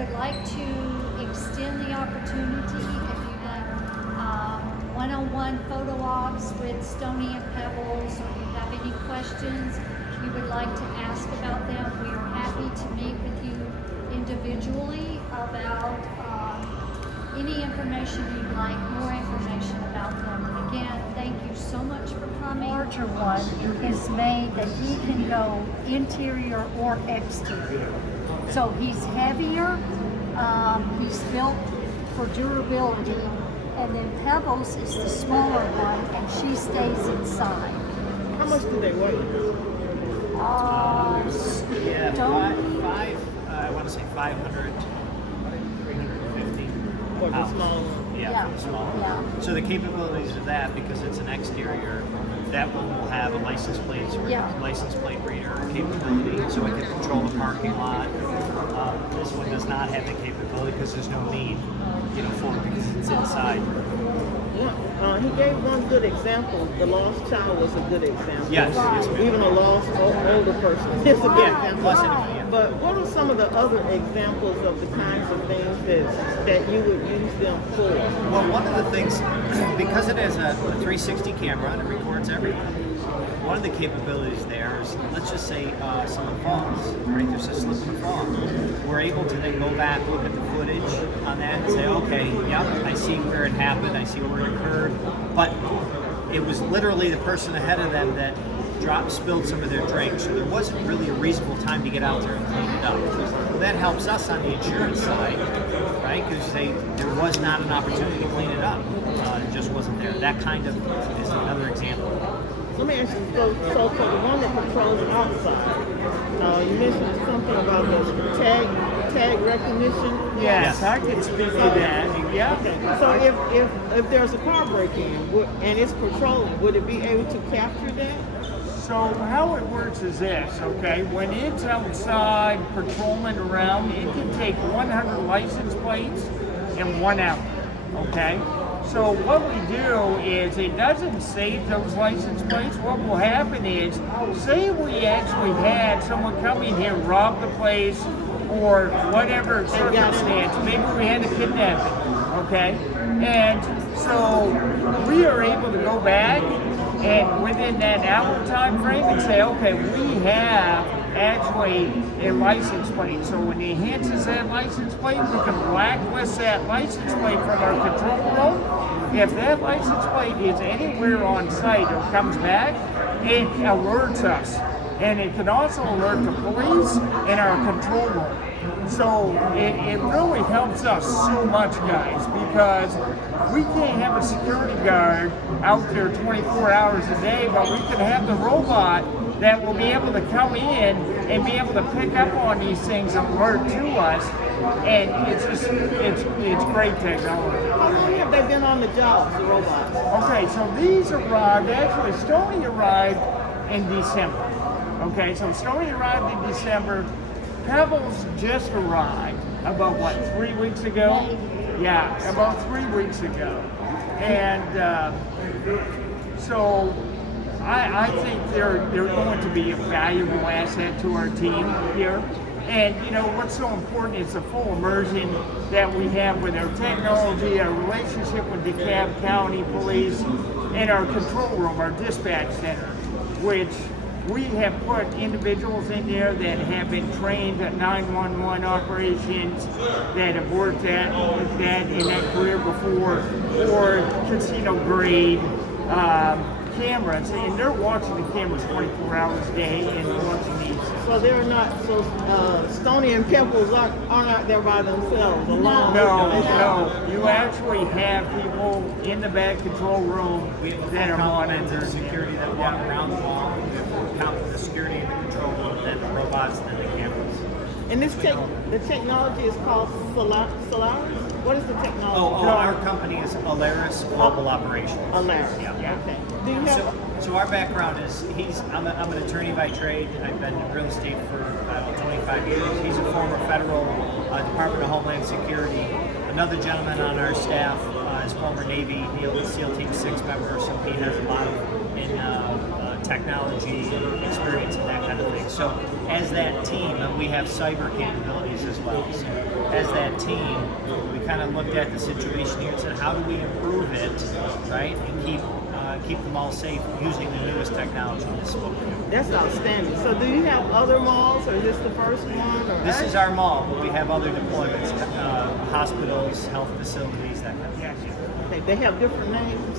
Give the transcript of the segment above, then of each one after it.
would like to extend the opportunity, if you have one-on-one photo ops with Stoney and Pebbles, or you have any questions you would like to ask about them, we are happy to meet with you individually about any information you'd like, more information about them. And again, thank you so much for coming. The larger one is made that he can go interior or exterior. So he's heavier, he's built for durability, and then Pebbles is the smaller one, and she stays inside. How much do they weigh? I want to say 500, 350 For the pounds. small one? Yeah, for the small one. Yeah. So the capabilities of that, because it's an exterior, that one will have a license plate, license plate reader capability, so it can control the parking lot. This one does not have the capability because there's no need, for it because it's inside. He gave one good example. The lost child was a good example. Yes, yes, ma'am. Even a lost older person is a good example. Plus anybody, yeah. But what are some of the other examples of the kinds of things that you would use them for? Well, one of the things, because it has a 360 camera and it records everything, one of the capabilities there is, let's just say someone falls, right? There's a slip and fall. We're able to then go back, look at the footage on that and say, okay, yep, I see where it happened, I see where it occurred, but it was literally the person ahead of them that spilled some of their drink, so there wasn't really a reasonable time to get out there and clean it up. Well, that helps us on the insurance side, right? Because there was not an opportunity to clean it up. It just wasn't there. That kind of is another example. Let me ask you, so for the one that patrols outside, you mentioned something about the tag recognition. Yes, I can speak to that. Yeah. Okay. So if there's a car break-in and it's patrolling, would it be able to capture that? So how it works is this, okay? When it's outside patrolling around, it can take 100 license plates and 1 hour, okay? So what we do is it doesn't save those license plates. What will happen is, say we actually had someone come in here, rob the place, or whatever circumstance, maybe we had a kidnapping, okay? And so we are able to go back and within that hour time frame and say, okay, we have actually a license plate. So when he enhances that license plate, we can blacklist that license plate from our control room. If that license plate is anywhere on site or comes back, it alerts us. And it can also alert the police and our control room. So it really helps us so much, guys, because we can't have a security guard out there 24 hours a day, but we can have the robot that will be able to come in and be able to pick up on these things and alert to us. And it's great technology. How long have they been on the job, the robots? Okay, so these arrived, actually Stoney arrived in December. Okay, so Stoney arrived in December. Pebbles just arrived about, 3 weeks ago? Yeah, about 3 weeks ago. And so I think they're going to be a valuable asset to our team here. And what's so important is the full immersion that we have with our technology, our relationship with DeKalb County Police, and our control room, our dispatch center, which we have put individuals in there that have been trained at 911 operations, that have worked in that career before, or casino grade cameras, and they're watching the cameras 24 hours a day and watching these. So they're not, Stoney and Pebbles aren't out there by themselves alone? No. You actually have people in the back control room that are monitoring security that walk around the wall. Count the security in the control room, then the robots, then the cameras. And the technology is called Solaris? What is the technology? Our company is Alaris Global Operations. Alaris. Yeah. Okay. Do you have? So our background is I'm an attorney by trade. I've been in real estate for 25 years. He's a former federal Department of Homeland Security. Another gentleman on our staff is former Navy SEAL Team 6 member, so he has a lot of technology and experience and that kind of thing. So as that team, we have cyber capabilities capabilities as well. So as that team, we kind of looked at the situation here and said, how do we improve it, right, and keep them all safe using the newest technology in this one. That's outstanding. So do you have other malls, or is this the first one? Or? This is our mall, but we have other deployments, hospitals, health facilities, that kind of thing. Okay, they have different names.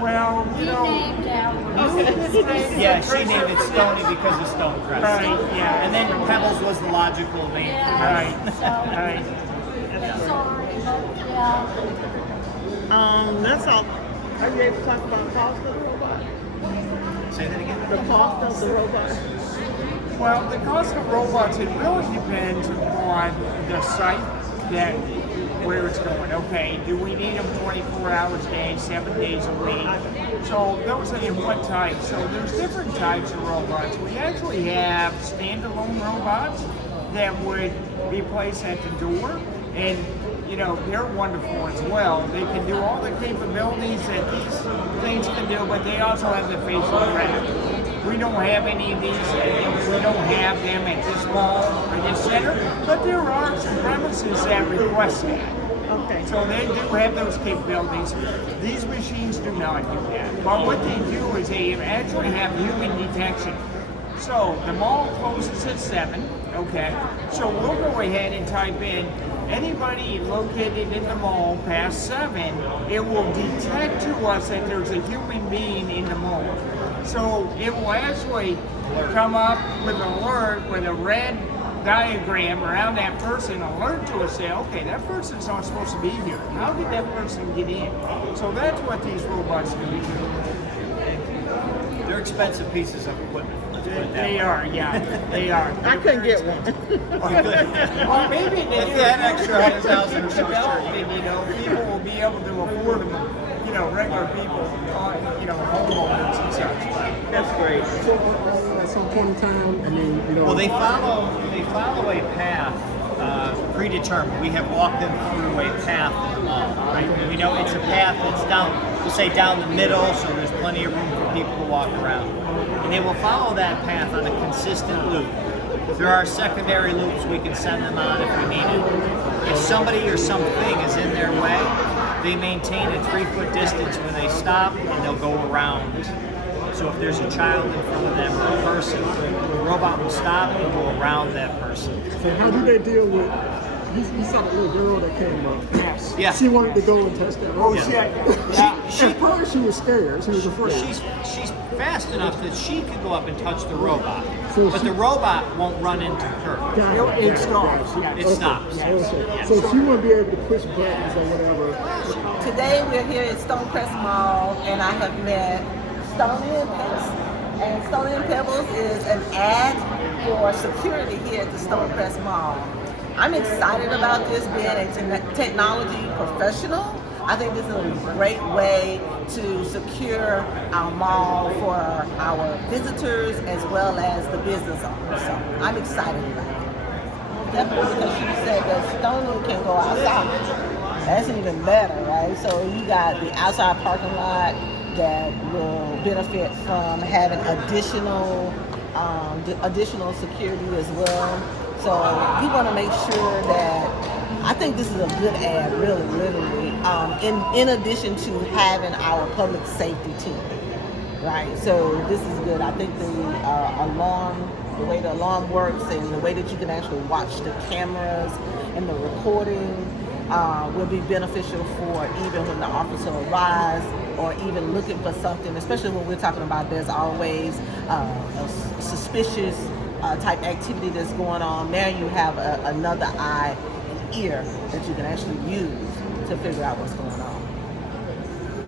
Well, We named ours. Yeah, she named it Stoney because of Stonecrest. Right, yeah. And then Pebbles was the logical name. Yeah, Right. so, Right. sorry, but yeah. That's all. Are you able to talk about the cost of the robot? Say that again? The cost of the robot? Well, the cost of robots, it really depends on the site that where it's going. Okay, do we need them 24 hours a day, 7 days a week? So those are in what type? So there's different types of robots. We actually have standalone robots that would be placed at the door, and you know, they're wonderful as well. They can do all the capabilities that these things can do, but they also have the facial track. We don't have any of these. We don't have them at this mall or this center, but there are some premises that request that. Okay. So they do have those capabilities. These machines do not do that. But what they do is they actually have human detection. So the mall closes at 7, okay? So we'll go ahead and type in anybody located in the mall past 7, it will detect to us that there's a human being in the mall. So it will actually come up with an alert with a red diagram around that person, alert to us, say, okay, that person's not supposed to be here. How did that person get in? So that's what these robots do. They're expensive pieces of equipment. Let's put it that They way. are, yeah, they are. I couldn't get one. Well, maybe If you had extra 100,000 or so, development, you know, people will be able to afford them. You know, regular people, you know, homeowners and such. That's great. So at some point in time, I mean, you know. Well, they follow a path predetermined. We have walked them through a path in the mall, right? We know it's a path that's down, we'll say down the middle, so there's plenty of room for people to walk around. And they will follow that path on a consistent loop. If there are secondary loops, we can send them on if we need it. If somebody or something is in their way, they maintain a 3-foot distance when they stop, and they'll go around. So if there's a child in front of them or a person, the robot will stop and go around that person. So how do they deal with? You saw the little girl that came up. Yes. Yeah. She wanted to go and touch that Oh, robot. shit. At first she was scared. She was afraid. She's fast enough that she could go up and touch the robot, So but she- the robot won't run into her. Got It stops. Yeah. It stops. Okay. So she wouldn't be able to push buttons or whatever. Today we're here at Stonecrest Mall, and I have met Stoney and Pebbles. And Stoney and Pebbles is an ad for security here at the Stonecrest Mall. I'm excited about this being a technology professional. I think this is a great way to secure our mall for our visitors as well as the business owners. So I'm excited about it. Definitely because she said that Stoney can go outside. That's even better, right? So you got the outside parking lot that will benefit from having additional security as well. So we want to make sure that, I think this is a good ad, really, literally, in addition to having our public safety team, right? So this is good. I think the way the alarm works and the way that you can actually watch the cameras and the recording will be beneficial for even when the officer arrives or even looking for something, especially when we're talking about there's always a suspicious type activity that's going on. Now you have another eye and ear that you can actually use to figure out what's going on.